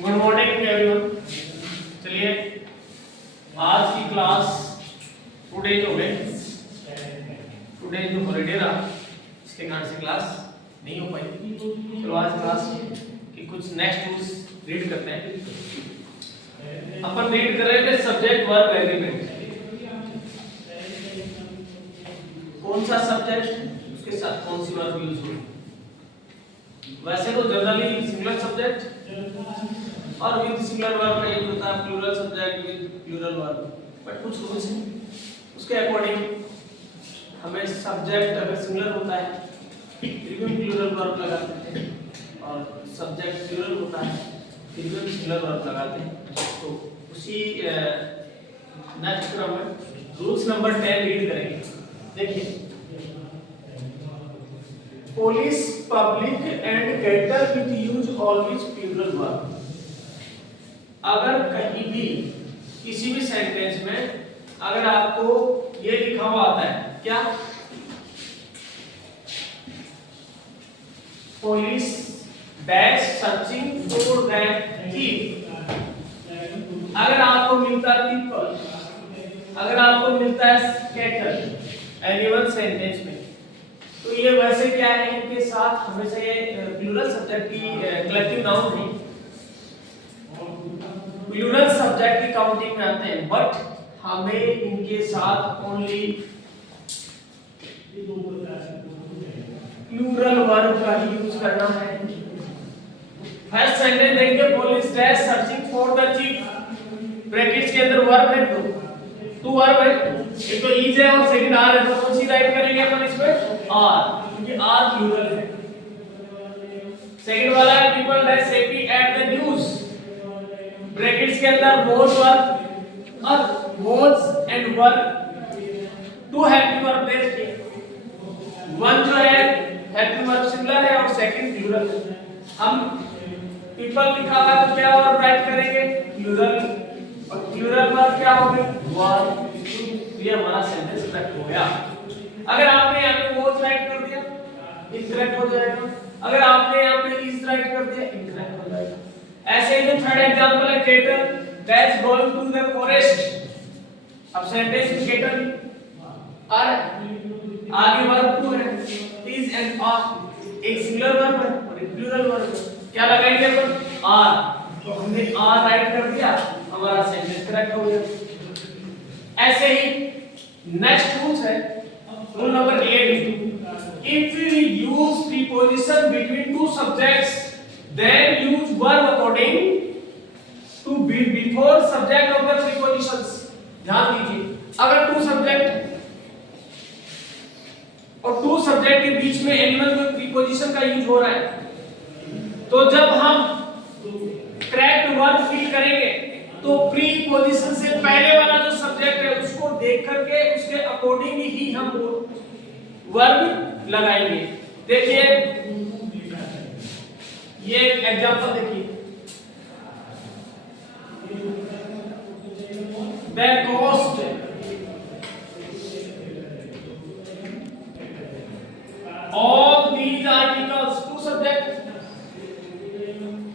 Good morning everyone. चलिए आज की क्लास टुडे जो है टुडे जो हॉलीडे रहा इसके कारण से क्लास नहीं हो पाई। चलो आज क्लास की कुछ नेक्स्ट टूल्स रीड करते हैं। अपन रीड कर रहे थे सब्जेक्ट वर्ब एग्रीमेंट। कौन सा सब्जेक्ट उसके साथ कौन सी वर्ब यूज हो। वैसे तो जनरली सिंगुलर सब्जेक्ट और विद सिंगुलर वर्ब का यूज होता है, plural subject with plural verb. But कुछ रूल्स हैं उसके अकॉर्डिंग हमें सब्जेक्ट अगर सिंगुलर होता है फिर भी प्लूरल वर्ब लगाते हैं और सब्जेक्ट प्लूरल होता है फिर भी सिंगुलर वर्ब लगाते हैं। तो उसी नेक्स्ट क्रम में रूल्स नंबर 10 रीड करेंगे। देखिए, police, public and cattle with use always plural verb. अगर कहीं भी किसी भी सेंटेंस में अगर आपको ये लिखा हुआ आता है क्या, police dash searching for that thief. अगर आपको मिलता है पीपल, अगर आपको मिलता है कैटर एनिमल सेंटेंस में, तो ये वैसे क्या है, इनके साथ हमेशा ये प्लूरल सब्जेक्ट की कलेक्टिव नाउन है, प्लूरल सब्जेक्ट की काउंटिंग में आते हैं। बट हमें इनके साथ ओनली प्लूरल वर्ब का ही यूज करना है। फर्स्ट सेंटेंस देखेंगे, police dash searching for the chief. Brackets के अंदर वर्ब है, टू वर्ब है, एक तो इज है और सेकंड आर है। तो कौन सी राइट करेंगे अपन इसमें, आर, क्योंकि आर प्लूरल है। सेकंड वाला है, people dash happy at the news. Brackets के अंदर बोथ वर्ब और both and verb, two happy verb based है। वन जो है हैप्पी वर्ब सिंगुलर है और सेकंड प्लूरल है। हम पीपल लिखा हुआ है तो क्या वर्ब राइट करेंगे, प्लूरल, और प्लूरल वर्ब क्या होगी, वर्ब। ये हमारा सेंटेंस करेक्ट हो गया। अगर आपने यहां पे बोथ राइट कर दिया इनकरेक्ट हो जाएगा, अगर आपने यहां पे इज राइट कर दिया इनकरेक्ट हो जाएगा। ऐसे ही जो थर्ड एग्जांपल है, cattle that's going to the forest. अब सेंटेंस में कैटर आर आगे वर्ब टू है, इज एंड आर, एक सिंगुलर वर्ब है और एक प्लूरल वर्ब है। क्या लगाएंगे अपन, आर। तो हमने आर राइट कर दिया, हमारा सेंटेंस करेक्ट हो गया। ऐसे ही नेक्स्ट रूल है, rule number 8, if we use preposition between two subjects then use verb according to be before subject of the prepositions। ध्यान दीजिए, अगर टू सब्जेक्ट और टू सब्जेक्ट के बीच में एनिमल में प्रीपोजिशन का यूज हो रहा है, तो जब हम करेक्ट वर्ब फिल करेंगे तो प्रीपोजिशन से पहले वाला जो सब्जेक्ट है उसको देख करके उसके अकॉर्डिंग ही हम वर्ब लगाएंगे। देखिए ये एग्जांपल देखिए, the cost, all these articles, two subject,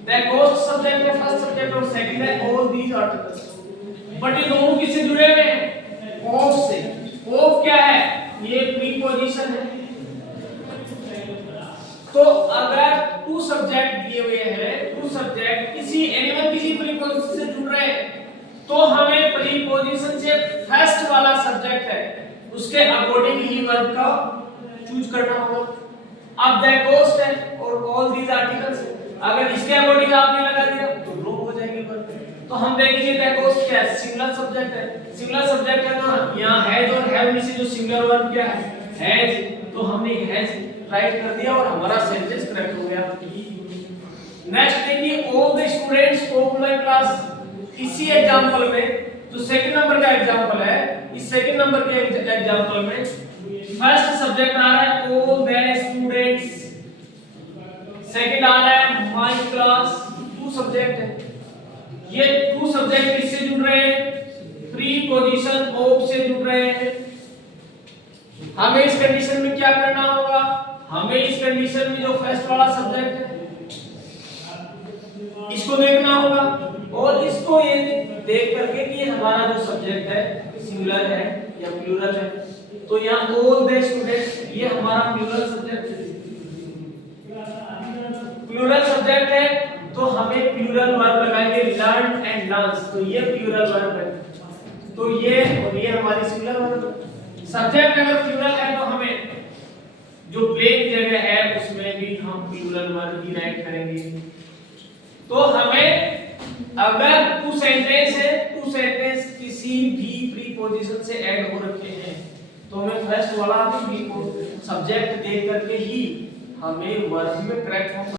the cost subject है फर्स्ट सब्जेक्ट और सेकंड है ऑल दीज आर्टिकल्स। बट ये दोनों किससे जुड़े हुए हैं, ऑफ से। ऑफ क्या है, ये प्रीपोजिशन है। तो अगर टू सब्जेक्ट दिए हुए हैं, टू सब्जेक्ट किसी एनिमल किसी प्रीपोजिशन से जुड़ रहे हैं, तो हमें प्रीपोजिशन से फर्स्ट वाला सब्जेक्ट है उसके अकॉर्डिंग ही वर्ब का चूज करना होगा। अब द कॉस्ट है और ऑल दीज आर्टिकल्स, अगर इसके अकॉर्डिंग आपने लगा दिया तो ड्रॉप हो जाएगी वर्ब। तो हम देखेंगे द कॉस्ट क्या है, सिंगुलर सब्जेक्ट है। सिंगुलर सब्जेक्ट है तो यहां हैज और हैव में से जो सिंगुलर वर्ब क्या है, हैज, तो हमने हैज राइट कर दिया और हमारा सेंटेंस करेक्ट हो गया। नेक्स्ट देखिए, all the students of my class. इसी एग्जांपल में जो सेकंड नंबर का एग्जांपल है, इस सेकंड नंबर के एग्जांपल में फर्स्ट सब्जेक्ट आ रहा है ऑल द स्टूडेंट्स, सेकंड आ रहा है माय क्लास, टू सब्जेक्ट है। ये टू सब्जेक्ट किससे जुड़ रहे हैं, प्रीपोजिशन ऑफ से जुड़ रहे हैं। हमें इस कंडीशन में क्या करना होगा, हमें इस कंडीशन में जो फर्स्ट वाला सब्जेक्ट है इसको देखना होगा। देख करके कि ये हमारा जो सब्जेक्ट है सिंगुलर है या प्लूरल है। तो यहाँ ऑल द स्टूडेंट्स ये हमारा प्लूरल सब्जेक्ट है। प्लूरल सब्जेक्ट है तो हमें प्लूरल वर्ब लगाएंगे लर्न एंड लर्न्स, तो ये प्लूरल वर्ब है। तो ये और ये हमारी सिंगुलर वर्ब है। सब्जेक्ट अगर प्लूरल है तो हमें जो ब्लैंक जगह है उसमें भी हम प्लूरल वर्ब ही राइट करेंगे। तो हमें अगर टू सेंटेंस है, टू सेंटेंस किसी भी प्रीपोजिशन से ऐड हो रखे हैं तो हमें फर्स्ट वाला भी सब्जेक्ट देख करके ही हमें वर्ब में करेक्ट